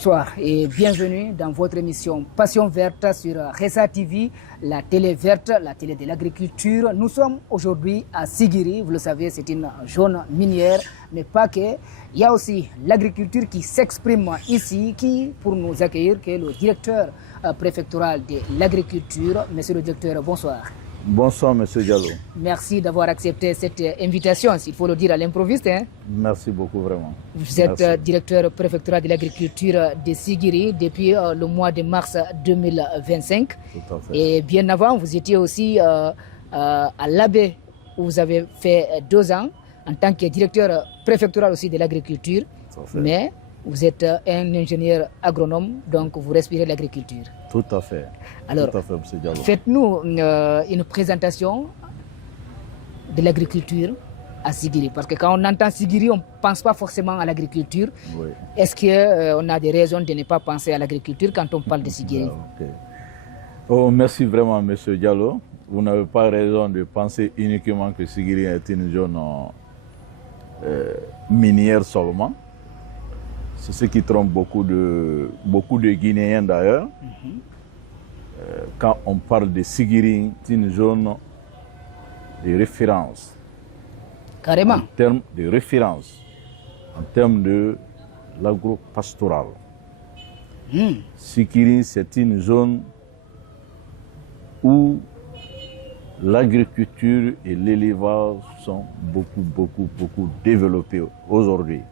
Bonsoir et bienvenue dans votre émission Passion Verte sur Ressa TV, la télé verte, la télé de l'agriculture. Nous sommes aujourd'hui à Sigiri, vous le savez, c'est une zone minière, mais pas que. Il y a aussi l'agriculture qui s'exprime ici, qui, pour nous accueillir, qui est le directeur préfectoral de l'agriculture. Monsieur le directeur, bonsoir. Bonsoir, Monsieur Diallo. Merci d'avoir accepté cette invitation, s'il faut le dire à l'improviste. Hein. Merci beaucoup, vraiment. Vous êtes directeur préfectoral de l'agriculture de Sigiri depuis le mois de mars 2025. Tout à fait. Et bien avant, vous étiez aussi à l'Abbé, où vous avez fait 2 ans en tant que directeur préfectoral aussi de l'agriculture. Mais vous êtes un ingénieur agronome, donc vous respirez l'agriculture. Tout à fait. Alors, tout à fait, M. Diallo. Faites-nous une présentation de l'agriculture à Sigiri. Parce que quand on entend Sigiri, on ne pense pas forcément à l'agriculture. Oui. Est-ce qu'on a des raisons de ne pas penser à l'agriculture quand on parle de Sigiri? Oh, merci vraiment, M. Diallo. Vous n'avez pas raison de penser uniquement que Sigiri est une zone minière seulement. C'est ce qui trompe beaucoup de Guinéens d'ailleurs. Quand on parle de Sigiri, c'est une zone de référence. Carrément. En termes de référence, en termes de l'agro-pastoral. Sigiri, c'est une zone où l'agriculture et l'élevage sont beaucoup développés aujourd'hui.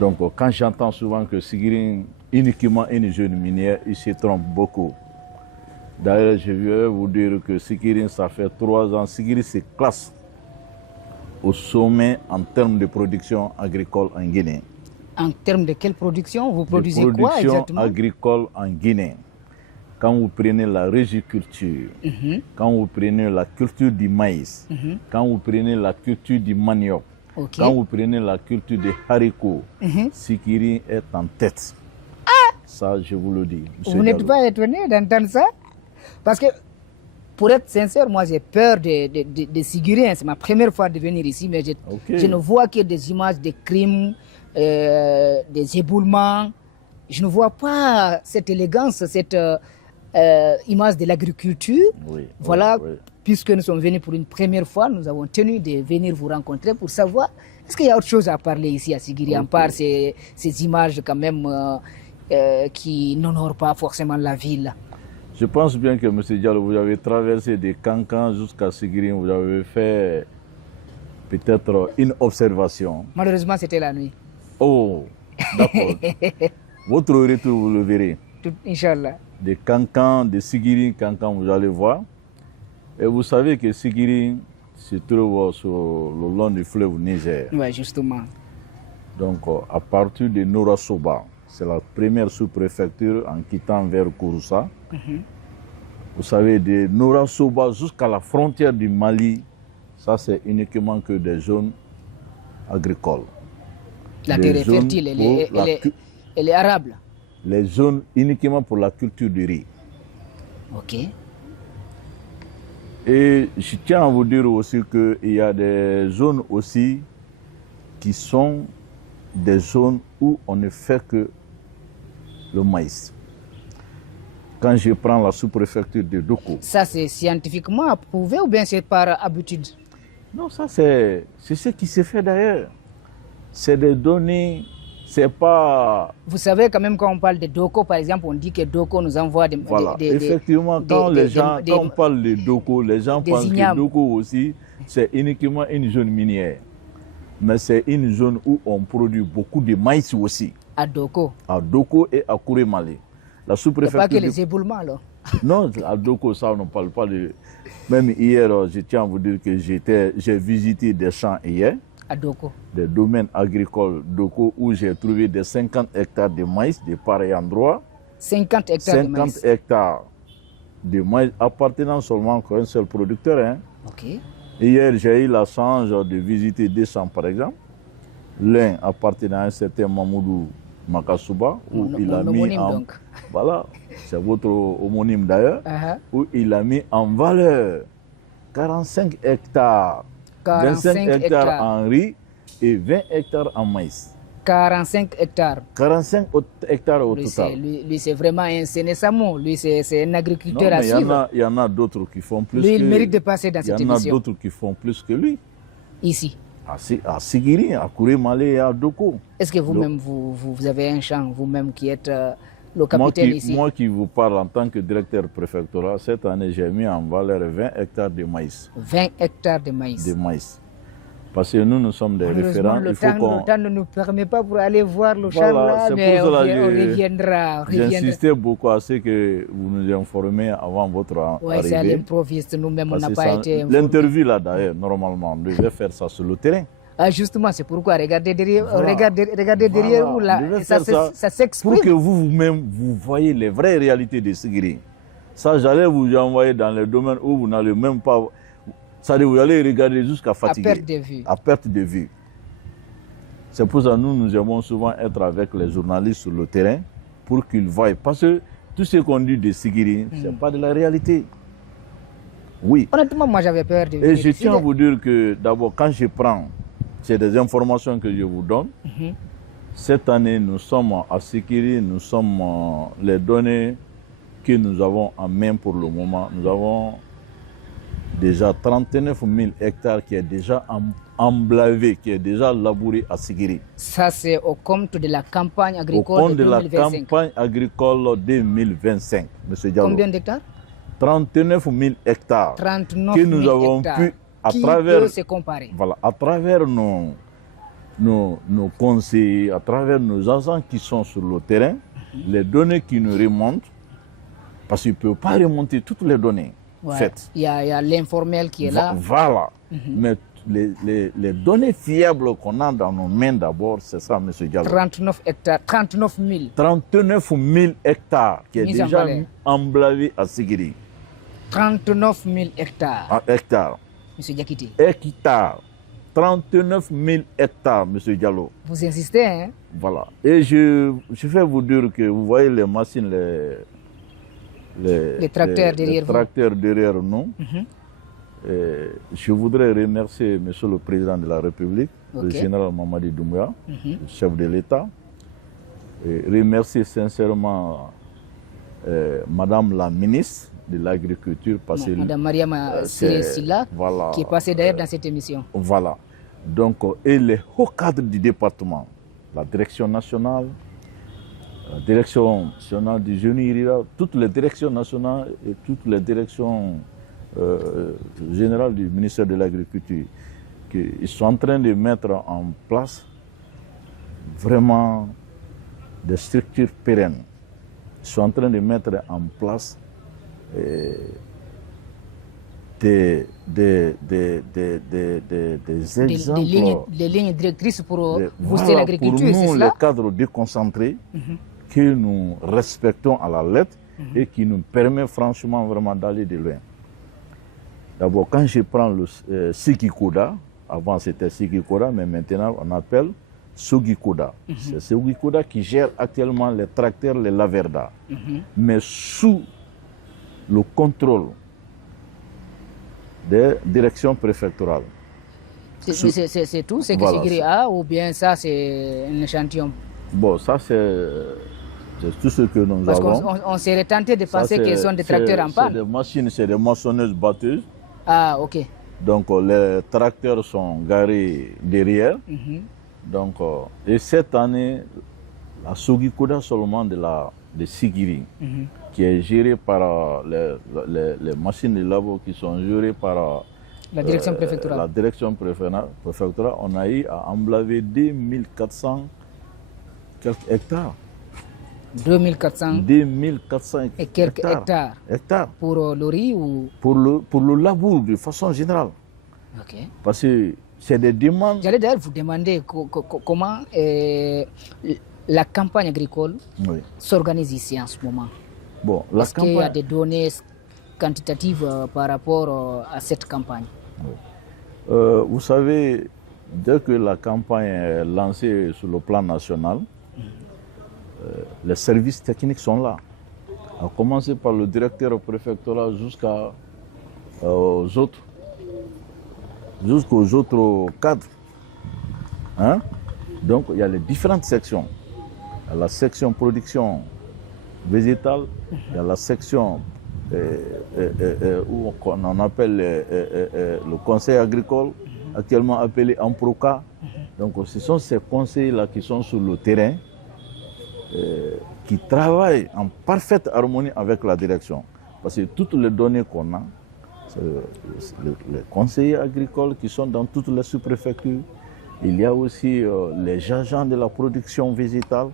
Donc, quand j'entends souvent que Sigiri est uniquement une zone minière, il se trompe beaucoup. D'ailleurs, je vais vous dire que Sigiri, ça fait 3 ans, Sigiri se classe au sommet en termes de production agricole en Guinée. En termes de quelle production? Vous produisez quoi exactement? Production agricole en Guinée. Quand vous prenez la riziculture, quand vous prenez la culture du maïs, quand vous prenez la culture du manioc, quand vous prenez la culture des haricots, Sigiri est en tête. Ça, je vous le dis. Vous n'êtes pas étonné d'entendre ça? Parce que, pour être sincère, moi j'ai peur de Sigiri. C'est ma première fois de venir ici, mais je ne vois que des images de crimes, des éboulements. Je ne vois pas cette élégance, cette image de l'agriculture. Voilà. Puisque nous sommes venus pour une première fois, nous avons tenu de venir vous rencontrer pour savoir est-ce qu'il y a autre chose à parler ici à Sigiri, en part ces images quand même qui n'honorent pas forcément la ville. Je pense bien que M. Diallo, vous avez traversé des cancans jusqu'à Sigiri, vous avez fait peut-être une observation. Malheureusement, c'était la nuit. Oh, d'accord. Votre retour, vous le verrez. Inch'Allah. Des cancans, de Sigiri, cancans, vous allez voir. Et vous savez que Sigiri se trouve sur le long du fleuve Niger. Oui, justement. Donc, à partir de Nourasoba, c'est la première sous-préfecture en quittant vers Kouroussa. Vous savez, de Nourasoba jusqu'à la frontière du Mali, ça c'est uniquement que des zones agricoles. La terre est fertile, elle est arable. Les zones uniquement pour la culture du riz. Ok. Et je tiens à vous dire aussi qu'il y a des zones aussi qui sont des zones où on ne fait que le maïs. Quand je prends la sous-préfecture de Doko. Ça c'est scientifiquement approuvé ou bien c'est par habitude? Non, ça c'est ce qui se fait d'ailleurs. C'est des données, c'est pas... Vous savez quand même quand on parle de Doko, par exemple, on dit que Doko nous envoie des... Voilà, effectivement, quand on parle de Doko, les gens pensent que Doko aussi, c'est uniquement une zone minière. Mais c'est une zone où on produit beaucoup de maïs aussi. À Doko? À Doko et à Kourémalé. La sous-préfecture... Pas que les éboulements alors? Non, à Doko, ça on ne parle pas de... Même hier, je tiens à vous dire que j'ai visité des champs hier. À Doko? Des domaines agricoles Doko où j'ai trouvé des 50 hectares de maïs de pareil endroit. 50 hectares de maïs? 50 hectares de maïs appartenant seulement à un seul producteur. Hein. Ok. Hier, j'ai eu la chance de visiter 200 par exemple. L'un appartenant à un certain Mamoudou Makasuba, où il a mis en... donc. Voilà, c'est votre homonyme d'ailleurs, où il a mis en valeur 45 hectares, 25 hectares en riz et 20 hectares en maïs. 45 hectares. 45 hectares au total. Lui c'est vraiment un Sénésamo. Lui, c'est un agriculteur Non, à mais suivre. il y en a d'autres qui font plus Lui, que il mérite de passer dans cette Il y en a émission. d'autres qui font plus que lui. Ici. À Sigiri, à Kourimale et à Doko. Est-ce que vous-même, vous avez un champ, vous-même qui êtes le capitaine ici? Moi qui vous parle en tant que directeur préfectoral, cette année, j'ai mis en valeur 20 hectares de maïs. 20 hectares de maïs. De maïs. Parce que nous sommes des référents. Le temps ne nous permet pas pour aller voir le champ là, mais on reviendra. J'insistais beaucoup à ce que vous nous informez avant votre arrivée. Oui, c'est à l'improviste, nous-mêmes, on n'a pas été informés. L'interview là, d'ailleurs, normalement, on devait faire ça sur le terrain. Ah, justement, c'est pourquoi, regardez derrière, regardez derrière vous là, ça s'exprime. Pour que vous-même, vous voyez les vraies réalités de Sigiri. Ça, j'allais vous envoyer dans les domaines où vous n'allez même pas... Ça, vous allez regarder jusqu'à fatiguer. À perte de vue. À perte de vue. C'est pour ça que nous aimons souvent être avec les journalistes sur le terrain pour qu'ils voient. Parce que tout ce qu'on dit de Sigiri, ce n'est pas de la réalité. Oui. Honnêtement, moi, j'avais peur de vue. Et je tiens à vous dire que, d'abord, quand je prends, c'est des informations que je vous donne. Cette année, nous sommes à Sigiri, nous sommes les données que nous avons en main pour le moment. Nous avons déjà 39 000 hectares qui est déjà emblavé, qui est déjà labouré à Sigiri. Ça, c'est au compte de la campagne agricole au compte de 2025. De la campagne agricole 2025, M. Diallo. Combien d'hectares? 39 000 hectares 39 000 que nous avons hectares. pu, Qui peut se comparer? Voilà, à travers nos conseillers, à travers nos agents qui sont sur le terrain, les données qui nous remontent, parce qu'ils ne peuvent pas remonter toutes les données. Ouais. Il y a l'informel qui est là. Voilà. Mais les données fiables qu'on a dans nos mains d'abord, c'est ça, M. Diallo. 39 hectares, 39 000. 39 000 hectares qui est déjà emblavé à Sigiri. 39 000 hectares. Hectares. M. Diakité. Hectares. 39 000 hectares, M. Diallo. Vous insistez, hein? Voilà. Et je vais vous dire que vous voyez les machines, les tracteurs derrière vous. Les tracteurs derrière nous. Je voudrais remercier M. le Président de la République, le général Mamadi Doumbouya, le chef de l'État. Et remercier sincèrement Madame la ministre de l'Agriculture. Madame Mariama Silla, voilà, qui est passée d'ailleurs dans cette émission. Voilà. Donc, et les hauts cadres du département, la direction nationale, la direction nationale du génie rural, toutes les directions nationales et toutes les directions générales du ministère de l'Agriculture, ils sont en train de mettre en place vraiment des structures pérennes. Ils sont en train de mettre en place des exemples. Des lignes directrices pour booster l'agriculture, c'est cela? Pour nous, les cadres déconcentrés, que nous respectons à la lettre et qui nous permet franchement vraiment d'aller de loin. D'abord, quand je prends le Sigikoda, avant c'était Sigikoda, mais maintenant on appelle Sugikoda. C'est Sugikoda qui gère actuellement les tracteurs, les Laverda, mais sous le contrôle des directions préfectorales. C'est tout ce que Sigiri a, ou bien ça c'est un échantillon? Bon, ça c'est tout ce que nous avons. Parce qu'on serait tenté de penser qu'ils sont des tracteurs en panne. C'est des machines, c'est des moissonneuses batteuses. Ah, ok. Donc les tracteurs sont garés derrière. Donc, et cette année, la Sugikoda seulement de Sigiri, qui est gérée par les machines de labo qui sont gérées par la direction préfectorale. La direction préfectorale, on a eu à emblaver 2400 quelques hectares. 2400 et quelques hectares. Pour le riz ou pour le labour de façon générale. Ok. Parce que c'est des demandes. J'allais d'ailleurs vous demander comment la campagne agricole s'organise ici en ce moment. Bon, parce qu'il y a des données quantitatives par rapport à cette campagne. Vous savez, dès que la campagne est lancée sur le plan national, les services techniques sont là. À commencer par le directeur préfectoral jusqu'aux autres cadres. Hein? Donc, il y a les différentes sections. Il y a la section production végétale, il y a la section où on appelle le conseil agricole, actuellement appelé Amproca. Donc, ce sont ces conseils-là qui sont sur le terrain, qui travaillent en parfaite harmonie avec la direction. Parce que toutes les données qu'on a, c'est les conseillers agricoles qui sont dans toutes les sous-préfectures. Il y a aussi les agents de la production végétale.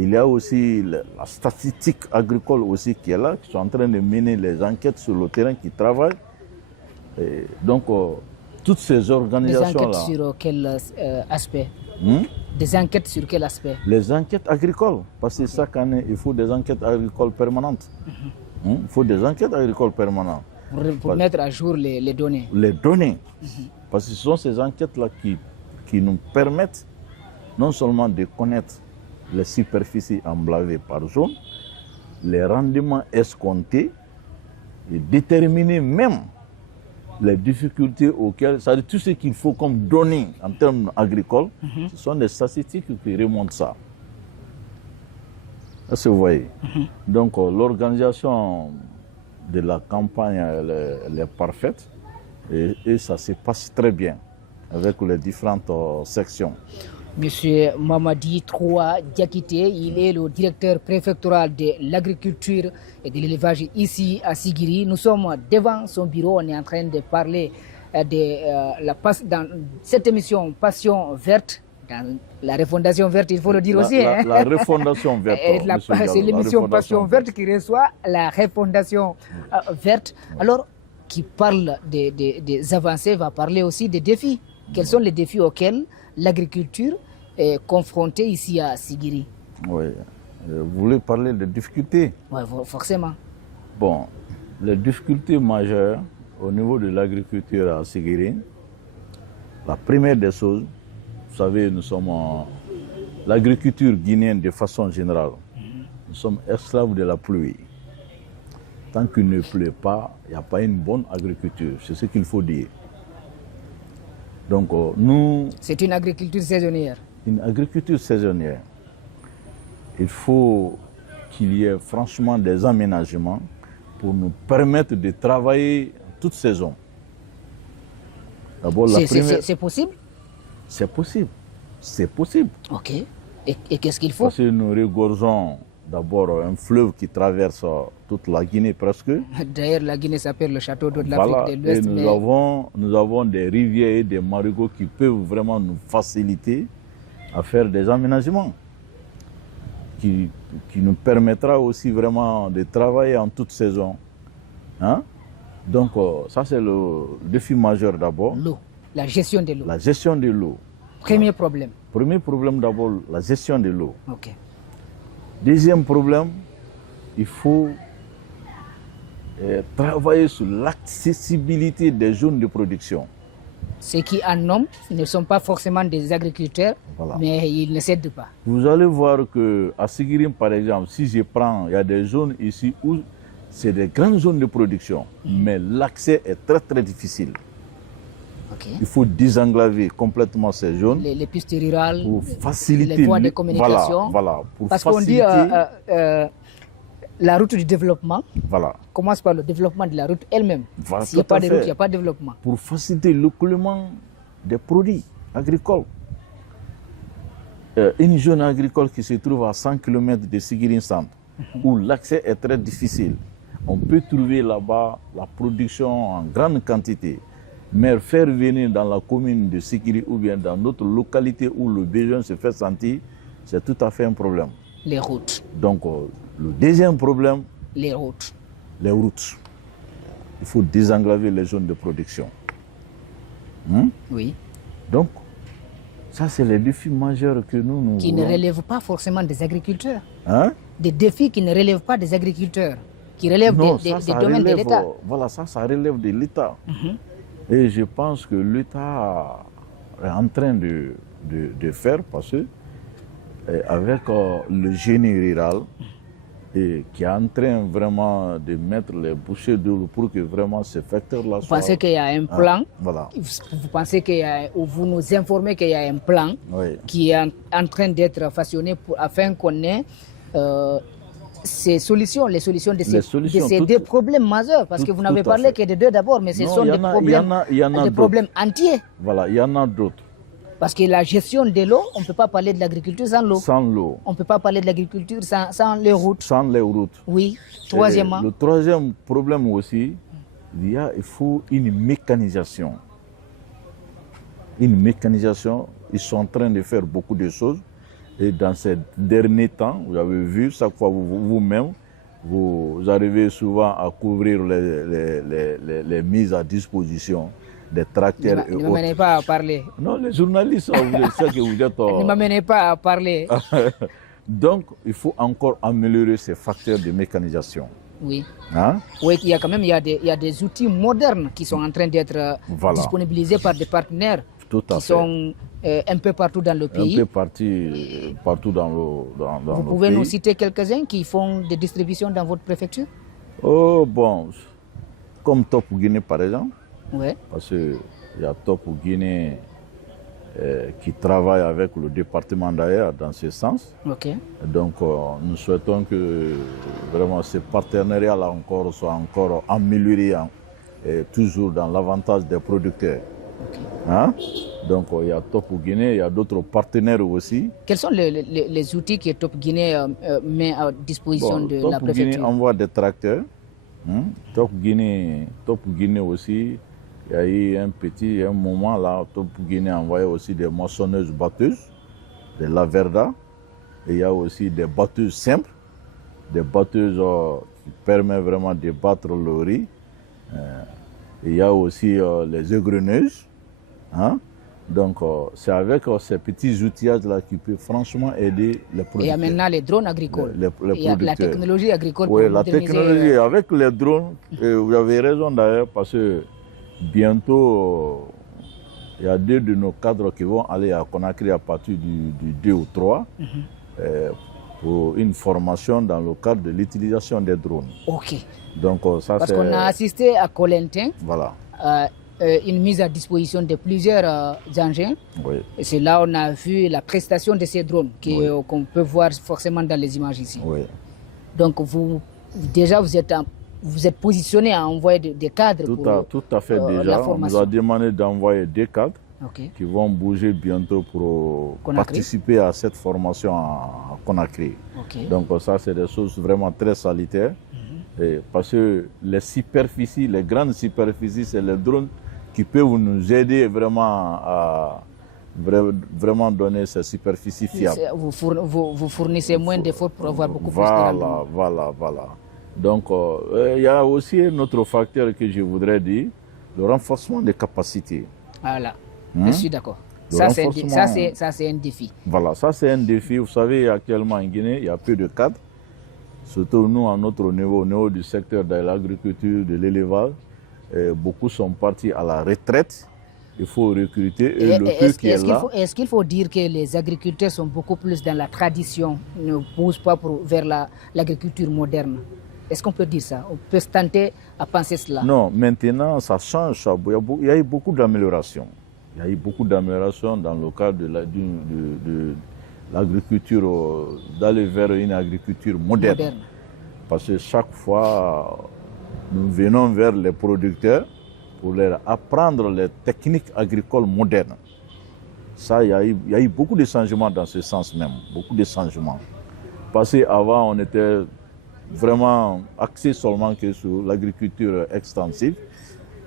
Il y a aussi la statistique agricole aussi qui est là, qui sont en train de mener les enquêtes sur le terrain, qui travaillent. Et donc, toutes ces organisations-là... Des enquêtes sur quel aspect Des enquêtes sur quel aspect? Les enquêtes agricoles, parce que chaque année, il faut des enquêtes agricoles permanentes. Il faut des enquêtes agricoles permanentes. Pour mettre à jour les données. Les données. Parce que ce sont ces enquêtes-là qui nous permettent non seulement de connaître les superficies emblavées par zone, les rendements escomptés, et déterminer même les difficultés auxquelles, c'est-à-dire tout ce qu'il faut comme données en termes agricoles, ce sont des statistiques qui remontent ça. Est-ce que vous voyez? Donc l'organisation de la campagne, elle est parfaite et ça se passe très bien avec les différentes sections. Monsieur Mamadi Troua Diakité, il est le directeur préfectoral de l'agriculture et de l'élevage ici à Sigiri. Nous sommes devant son bureau, on est en train de parler dans cette émission Passion Verte, dans la refondation verte, il faut le dire aussi. La refondation verte. C'est l'émission Passion Verte qui reçoit la refondation verte. Alors, qui parle des avancées, va parler aussi des défis. Quels sont les défis auxquels l'agriculture est confrontée ici à Sigiri? Oui. Vous voulez parler des difficultés? Oui, forcément. Bon, les difficultés majeures au niveau de l'agriculture à Sigiri, la première des choses, vous savez, nous sommes l'agriculture guinéenne de façon générale. Nous sommes esclaves de la pluie. Tant qu'il ne pleut pas, il n'y a pas une bonne agriculture. C'est ce qu'il faut dire. Donc nous... C'est une agriculture saisonnière. Une agriculture saisonnière. Il faut qu'il y ait franchement des aménagements pour nous permettre de travailler toute saison. D'abord, la première... C'est possible? C'est possible. C'est possible. Ok. Et qu'est-ce qu'il faut? Parce que nous regorgeons d'abord un fleuve qui traverse toute la Guinée presque. D'ailleurs, la Guinée s'appelle le château d'eau de l'Afrique de l'Ouest. Et nous avons des rivières et des marigots qui peuvent vraiment nous faciliter à faire des aménagements qui nous permettra aussi vraiment de travailler en toute saison. Hein? Donc ça c'est le défi majeur d'abord. L'eau, la gestion de l'eau. La gestion de l'eau. Premier problème. Premier problème d'abord, la gestion de l'eau. Ok. Deuxième problème, il faut travailler sur l'accessibilité des zones de production. Ceux qui en nomment ne sont pas forcément des agriculteurs, mais ils ne cèdent pas. Vous allez voir qu'à Sigirim, par exemple, si je prends, il y a des zones ici où c'est des grandes zones de production, mais l'accès est très très difficile. Okay. Il faut désenclaver complètement ces zones. Les pistes rurales, pour faciliter les voies de communication. Voilà, pour parce qu'on dit la route du développement commence par le développement de la route elle-même. Voilà, s'il n'y a pas de route, il n'y a pas de développement. Pour faciliter l'écoulement des produits agricoles. Une zone agricole qui se trouve à 100 km de Sigirim Centre, où l'accès est très difficile. On peut trouver là-bas la production en grande quantité. Mais faire venir dans la commune de Sikiri ou bien dans notre localité où le besoin se fait sentir, c'est tout à fait un problème. Les routes. Donc, le deuxième problème... Les routes. Les routes. Il faut désenclaver les zones de production. Oui. Donc, ça, c'est les défis majeurs que nous qui ne relèvent pas forcément des agriculteurs. Hein? Des défis qui ne relèvent pas des agriculteurs, qui relèvent des domaines de l'État. Voilà, ça relève de l'État. Et je pense que l'État est en train de faire, parce que avec le génie rural et qui est en train vraiment de mettre les bouchées de l'eau pour que vraiment ces facteurs-là soient... Vous pensez qu'il y a un plan, voilà. Vous pensez qu'il y a, ou vous nous informez qu'il y a un plan qui est en train d'être façonné afin qu'on ait ces solutions, les solutions de ces deux problèmes majeurs, parce que vous n'avez parlé que de deux d'abord, mais ce sont des problèmes entiers. Voilà, il y en a d'autres. Parce que la gestion de l'eau, on ne peut pas parler de l'agriculture sans l'eau. Sans l'eau. On ne peut pas parler de l'agriculture sans les routes. Sans les routes. Oui. Troisièmement. Le troisième problème aussi, il faut une mécanisation. Une mécanisation, ils sont en train de faire beaucoup de choses. Et dans ces derniers temps, vous avez vu, chaque fois vous-même, vous arrivez souvent à couvrir les mises à disposition des tracteurs et autres. Ne m'amenez pas à parler. Non, les journalistes, vous savez que vous êtes... Ne m'amenez pas à parler. Donc, il faut encore améliorer ces facteurs de mécanisation. Oui. Hein? Oui, il y a quand même il y a des outils modernes qui sont en train d'être disponibilisés par des partenaires qui sont un peu partout dans le pays. Un peu partout dans le pays. Vous pouvez nous citer quelques-uns qui font des distributions dans votre préfecture? Oh, bon, comme Top Guinée par exemple. Oui. Parce qu'il y a Top Guinée qui travaille avec le département d'ailleurs dans ce sens. Ok. Donc nous souhaitons que vraiment ces partenariats-là encore soient encore améliorés toujours dans l'avantage des producteurs. Okay. Hein? Donc il y a Top Guinée, il y a d'autres partenaires aussi. Quels sont les outils que Top Guinée met à disposition de la préfecture? Top Guinée envoie des tracteurs. Top Guinée aussi. Il y a eu un moment là, Top Guinée envoyait aussi des moissonneuses batteuses, des laverdas, et il y a aussi des batteuses simples, des batteuses qui permettent vraiment de battre le riz. Il y a aussi les égreneuses. Hein? Donc c'est avec ces petits outillages-là qui peuvent franchement aider les producteurs. Et il y a maintenant les drones agricoles. Il y a la technologie agricole. Oui, la technologie. Avec les drones, vous avez raison d'ailleurs, parce que bientôt, il y a 2 de nos cadres qui vont aller à Conakry à partir du 2 ou 3 pour une formation dans le cadre de l'utilisation des drones. Ok. Donc, ça, parce qu'on a assisté à Colentin, voilà. Une mise à disposition de plusieurs engins. Oui. Et c'est là on a vu la prestation de ces drones qu'on peut voir forcément dans les images ici. Oui. Donc, vous êtes positionné à envoyer des cadres tout à fait déjà. On nous a demandé d'envoyer des cadres qui vont bouger bientôt pour participer à cette formation à Conakry. Donc ça, c'est des choses vraiment très salutaires. Parce que les grandes superficies, c'est les drones qui peuvent nous aider vraiment à vraiment donner ces superficies fiables. Vous fournissez moins d'efforts pour avoir beaucoup plus de rendement. Voilà. Donc, il y a aussi un autre facteur que je voudrais dire, le renforcement des capacités. Voilà, je suis d'accord. Ça, c'est un défi. Voilà, ça, c'est un défi. Vous savez, actuellement en Guinée, il y a peu de cadres. Surtout nous, à notre niveau, au niveau du secteur de l'agriculture, de l'élevage, beaucoup sont partis à la retraite. Il faut recruter. Est-ce qu'il faut dire que les agriculteurs sont beaucoup plus dans la tradition, ne poussent pas vers l'agriculture moderne? Est-ce qu'on peut dire ça? On peut se tenter à penser cela? Non, maintenant, ça change. Il y a eu beaucoup d'améliorations. Il y a eu beaucoup d'améliorations dans le cadre de l'agriculture, d'aller vers une agriculture moderne. Parce que chaque fois, nous venons vers les producteurs pour leur apprendre les techniques agricoles modernes. Ça, il y a eu beaucoup de changements dans ce sens même, beaucoup de changements. Parce qu'avant, on était vraiment axé seulement que sur l'agriculture extensive,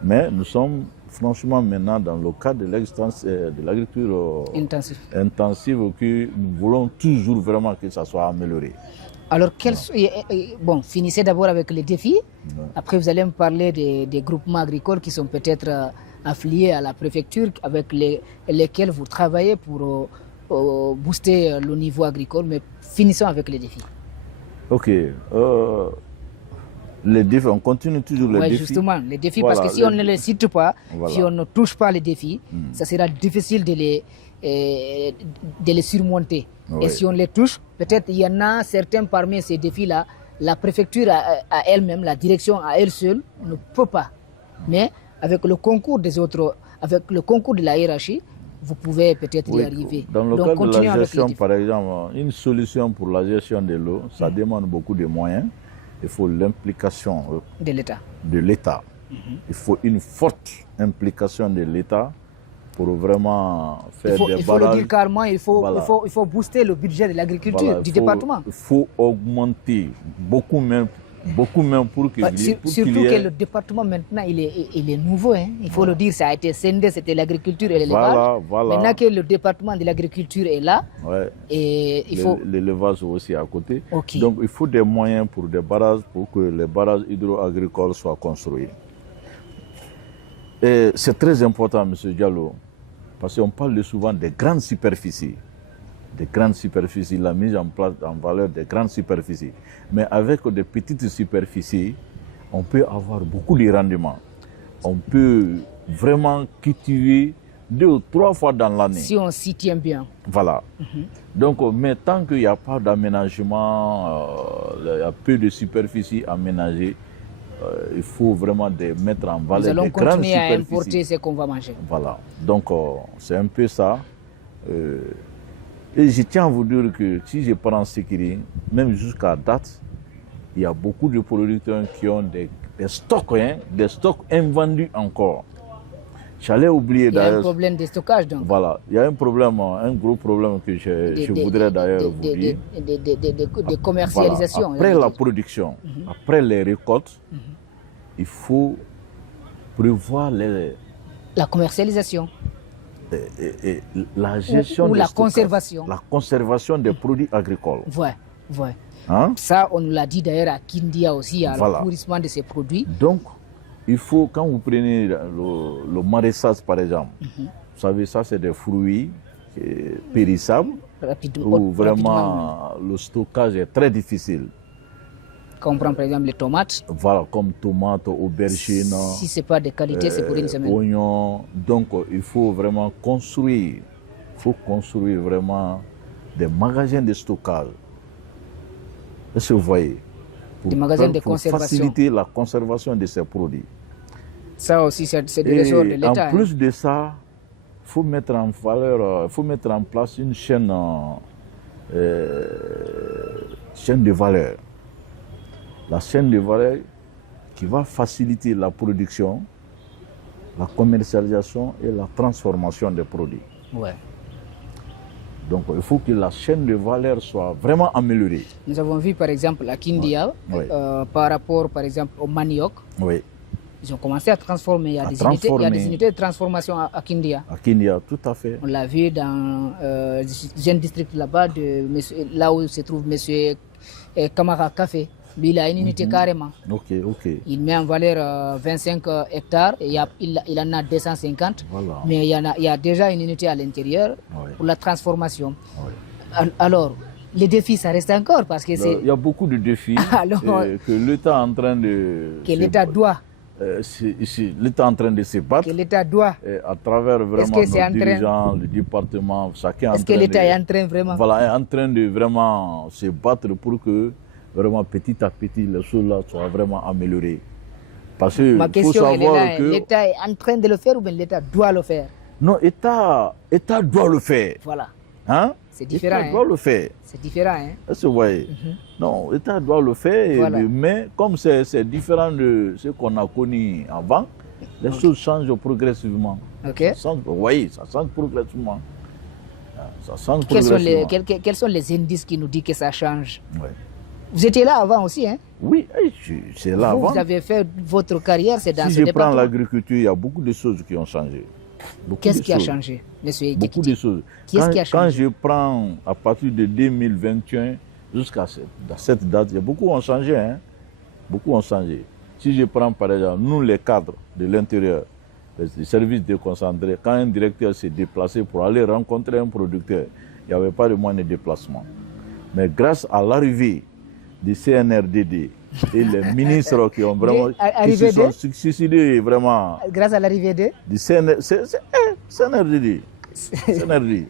mais nous sommes franchement maintenant dans le cadre de l'agriculture intensive que nous voulons toujours vraiment que ça soit amélioré. Alors, finissez d'abord avec les défis. Après, vous allez me parler des groupements agricoles qui sont peut-être affiliés à la préfecture, avec lesquels vous travaillez pour booster le niveau agricole. Mais finissons avec les défis. Ok. Les défis, on continue toujours les défis. Justement, les défis, parce que si on ne les cite pas, si on ne touche pas les défis, ça sera difficile de les surmonter. Et si on les touche, peut-être il y en a certains parmi ces défis-là la préfecture à elle-même, la direction à elle seule, ne peut pas. Mais avec le concours des autres, avec le concours de la hiérarchie, vous pouvez peut-être y arriver. Dans le cadre de la gestion, par exemple, une solution pour la gestion de l'eau, ça demande beaucoup de moyens. Il faut l'implication de l'État. Il faut une forte implication de l'État pour vraiment faire des barrages. Il faut le dire carrément, il faut booster le budget de l'agriculture du département. Il faut augmenter beaucoup même pour que... Surtout que le département maintenant, il est nouveau. Hein. Il faut le dire, ça a été scindé, c'était l'agriculture et l'élevage. Maintenant que le département de l'agriculture est là, et il faut... L'élevage aussi à côté. Donc il faut des moyens pour des barrages, pour que les barrages hydro-agricoles soient construits. Et c'est très important, M. Diallo, parce qu'on parle souvent des grandes superficies. La mise en place en valeur des grandes superficies. Mais avec des petites superficies, on peut avoir beaucoup de rendements. On peut vraiment cultiver 2 ou 3 fois dans l'année. Si on s'y tient bien. Voilà. Donc, mais tant qu'il n'y a pas d'aménagement, il y a peu de superficie aménagée, il faut vraiment mettre en valeur des grandes superficies. Nous allons continuer à importer ce qu'on va manger. Voilà. Donc, c'est un peu ça. Et je tiens à vous dire que si je prends Sekiri, même jusqu'à date, il y a beaucoup de producteurs qui ont des stocks, des stocks invendus encore. J'allais oublier d'ailleurs... Il y a un problème de stockage donc. Voilà, il y a un problème, un gros problème que je voudrais d'ailleurs vous dire. De commercialisation. Voilà. Après la production, après les récoltes, il faut prévoir la commercialisation. Et la gestion ou la conservation. La conservation des produits agricoles. Ouais. Hein? Ça, on nous l'a dit d'ailleurs à Kindia aussi, à le pourrissement de ces produits. Donc, il faut, quand vous prenez le maraîchage par exemple, vous savez, ça c'est des fruits périssables, où vraiment le stockage est très difficile. Quand on prend par exemple les tomates. Voilà, comme tomates, aubergines. Si ce n'est pas de qualité, c'est pour une semaine. Oignons. Donc, il faut vraiment construire. Il faut construire vraiment des magasins de stockage. Est-ce que vous voyez? Des magasins de conservation. Pour faciliter la conservation de ces produits. Ça aussi, c'est des ressorts de l'État. En plus de ça, il faut mettre en valeur, il faut mettre en place une chaîne de valeur. La chaîne de valeur qui va faciliter la production, la commercialisation et la transformation des produits. Ouais. Donc il faut que la chaîne de valeur soit vraiment améliorée. Nous avons vu par exemple à Kindia, par rapport par exemple au manioc, ils ont commencé à transformer. Il y a des unités de transformation à Kindia. À Kindia, tout à fait. On l'a vu dans un district là-bas, là où se trouve M. Kamara Café. Lui, il a une unité carrément. Il met en valeur 25 hectares et il en a 250. Voilà. Mais il y a déjà une unité à l'intérieur pour la transformation. Alors, les défis, ça reste encore parce que c'est... Il y a beaucoup de défis que l'État est en train de... Que l'État doit. L'État est en train de se battre. Que l'État doit. À travers vraiment nos dirigeants, le département, chacun... Est-ce que l'État est en train vraiment... Voilà, est en train de vraiment se battre pour que vraiment petit à petit les choses là soient vraiment améliorées. Parce que ma question est là, l'État est en train de le faire ou bien l'État doit le faire? Non, l'État doit le faire. Voilà. Hein? C'est différent. L'État doit le faire. C'est différent. Hein? Est-ce que vous voyez? Non, l'État doit le faire, voilà. Mais comme c'est différent de ce qu'on a connu avant, les choses changent progressivement. Okay. Vous voyez, ça change progressivement. Ça change quels sont les indices qui nous disent que ça change? Vous étiez là avant aussi, hein? Oui, c'est là avant. Vous avez fait votre carrière, c'est dans ce département. Si je prends l'agriculture, il y a beaucoup de choses qui ont changé. Qu'est-ce qui a changé, monsieur? Beaucoup de choses. Quand je prends à partir de 2021 jusqu'à cette date, il y a beaucoup ont changé, hein? Beaucoup ont changé. Si je prends par exemple, nous les cadres de l'intérieur, les services déconcentrés, quand un directeur s'est déplacé pour aller rencontrer un producteur, il n'y avait pas de moyen de déplacement. Mais grâce à l'arrivée du CNRDD et les ministres qui ont vraiment qui se sont suicidés vraiment. Grâce à l'arrivée du CNRDD.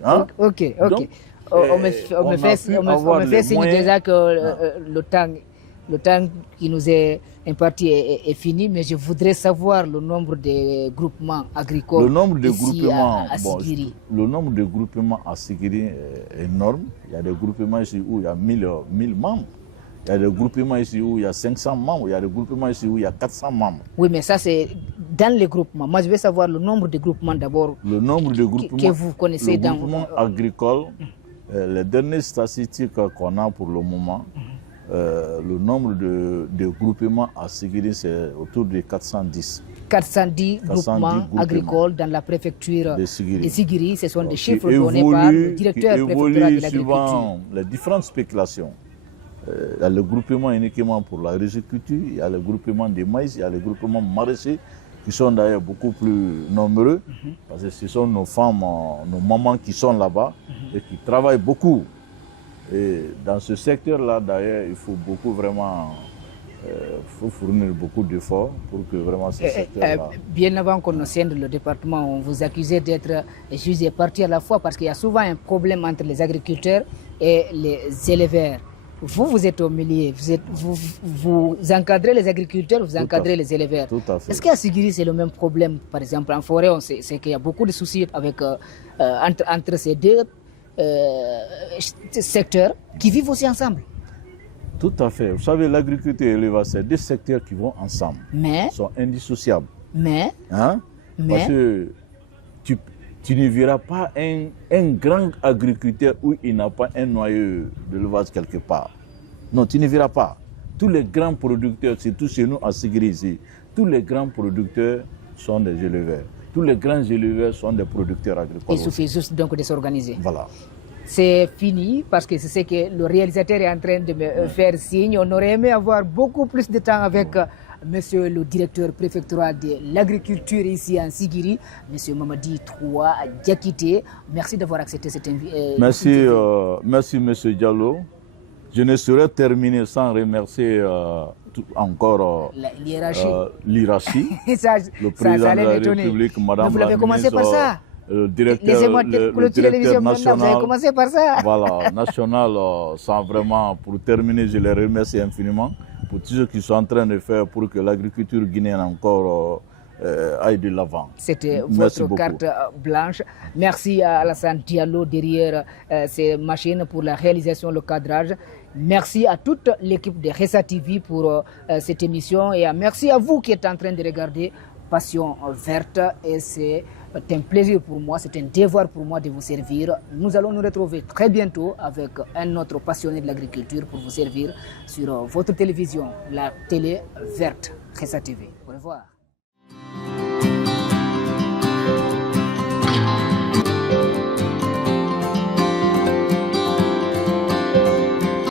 Hein? Ok. Donc, on me fait signe déjà que le temps le temps qui nous est imparti est fini, mais je voudrais savoir le nombre de groupements agricoles. Le nombre de ici groupements à Sigiri. Le nombre de groupements à Sigiri est énorme. Il y a des groupements ici où il y a 1000 membres. Il y a des groupements ici où il y a 500 membres. Il y a des groupements ici où il y a 400 membres. Oui, mais ça, c'est dans les groupements. Moi, je veux savoir le nombre de groupements d'abord. Le nombre de groupements que vous connaissez dans groupements agricoles, les dernières statistiques qu'on a pour le moment, le nombre de groupements à Sigiri, c'est autour de 410. 410 groupements agricoles dans la préfecture de Sigiri. Ce sont des chiffres donnés par le directeur préfectoral de l'agriculture. Suivant les différentes spéculations. Il y a le groupement uniquement pour la riziculture, il y a le groupement des maïs, il y a le groupement maraîcher, qui sont d'ailleurs beaucoup plus nombreux, parce que ce sont nos femmes, nos mamans qui sont là-bas et qui travaillent beaucoup. Et dans ce secteur-là, d'ailleurs, il faut beaucoup vraiment faut fournir beaucoup d'efforts pour que vraiment ce secteur-là... Bien avant qu'on ne scinde le département, on vous accusait d'être juge et parti à la fois, parce qu'il y a souvent un problème entre les agriculteurs et les éleveurs. Vous êtes au milieu, vous encadrez les agriculteurs, vous encadrez les éleveurs. Tout à fait. Est-ce qu'à Sigiri, c'est le même problème? Par exemple, en forêt, on sait qu'il y a beaucoup de soucis avec, entre ces deux secteurs qui vivent aussi ensemble. Tout à fait. Vous savez, l'agriculture et l'élevage, c'est deux secteurs qui vont ensemble. Mais... Ils sont indissociables. Mais... Parce que tu ne verras pas un grand agriculteur où il n'a pas un noyau d'élevage quelque part. Non, tu ne verras pas. Tous les grands producteurs, surtout chez nous à Sigiri ici, tous les grands producteurs sont des éleveurs. Tous les grands éleveurs sont des producteurs agricoles. Il suffit juste donc de s'organiser. Voilà. C'est fini parce que c'est ce que le réalisateur est en train de me faire signe. On aurait aimé avoir beaucoup plus de temps avec monsieur le directeur préfectoral de l'agriculture ici en Sigiri, monsieur Mamadi Troua Diakité. Merci d'avoir accepté cette invitation. Merci monsieur Diallo. Je ne saurais terminer sans remercier encore l'IRACHI, le président de la République, madame la ministre. Le directeur national, commencé par ça. Voilà, national, sans vraiment, pour terminer, je les remercie infiniment pour tout ce qu'ils sont en train de faire pour que l'agriculture guinéenne encore aille de l'avant. C'était votre carte blanche. Merci à Alassane Diallo derrière ces machines pour la réalisation, le cadrage. Merci à toute l'équipe de Ressa TV pour cette émission et merci à vous qui êtes en train de regarder Passion Verte. Et c'est un plaisir pour moi, c'est un devoir pour moi de vous servir. Nous allons nous retrouver très bientôt avec un autre passionné de l'agriculture pour vous servir sur votre télévision, la télé verte, Ressa TV. Au revoir.